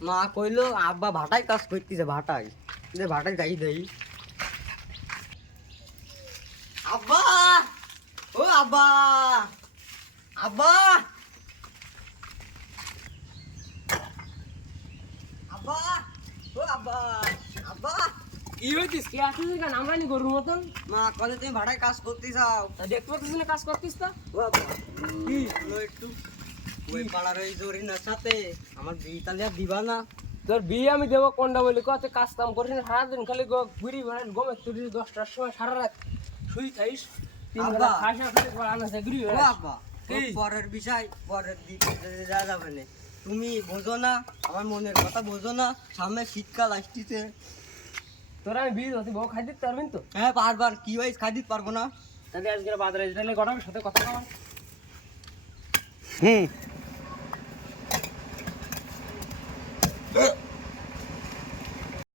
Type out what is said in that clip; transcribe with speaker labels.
Speaker 1: মা কইলো আব্বা ভাটাই কাজ করতেছে ভাটাই। যে ভাটাই যাই দেই। আব্বা! ও আব্বা! আব্বা! আব্বা! ও আব্বা! আব্বা!
Speaker 2: কি হইতিস? কি আসিস কেন আমরা নি গরুর মতন?
Speaker 1: মা কলে তুমি ভাটাই কাজ করতে চাও
Speaker 2: তা দেখতে পাচ্ছিস না কাজ করতিস তো?
Speaker 1: ও আব্বা! কি একটু? ওই পাড়ার ওই জরিনার সাথে। আমার বিয়ে দিবা না।
Speaker 2: তোর বিয়ে আমি দেবো কোনটা বলি? কত কাজ কাম করিস না? সারাদিন খালি গ- ঘুরি বেড়ান গমে তুই দশটার সময় সারা রাত শুই খাইস বেলা
Speaker 1: পরের বিষয় পরের দিকে যা যাবে না। তুমি বোঝো না আমার মনের কথা বোঝো না সামনে শীতকাল আসতেছে।
Speaker 2: তোরা আমি বিয়ে হতে বউ খাই দিতে পারবেন তো?
Speaker 1: হ্যাঁ বারবার কি হয় খাই দিতে পারব না।
Speaker 2: তাহলে আজকে বাজারে তাহলে গরমের সাথে কথা কওয়া
Speaker 1: হুম।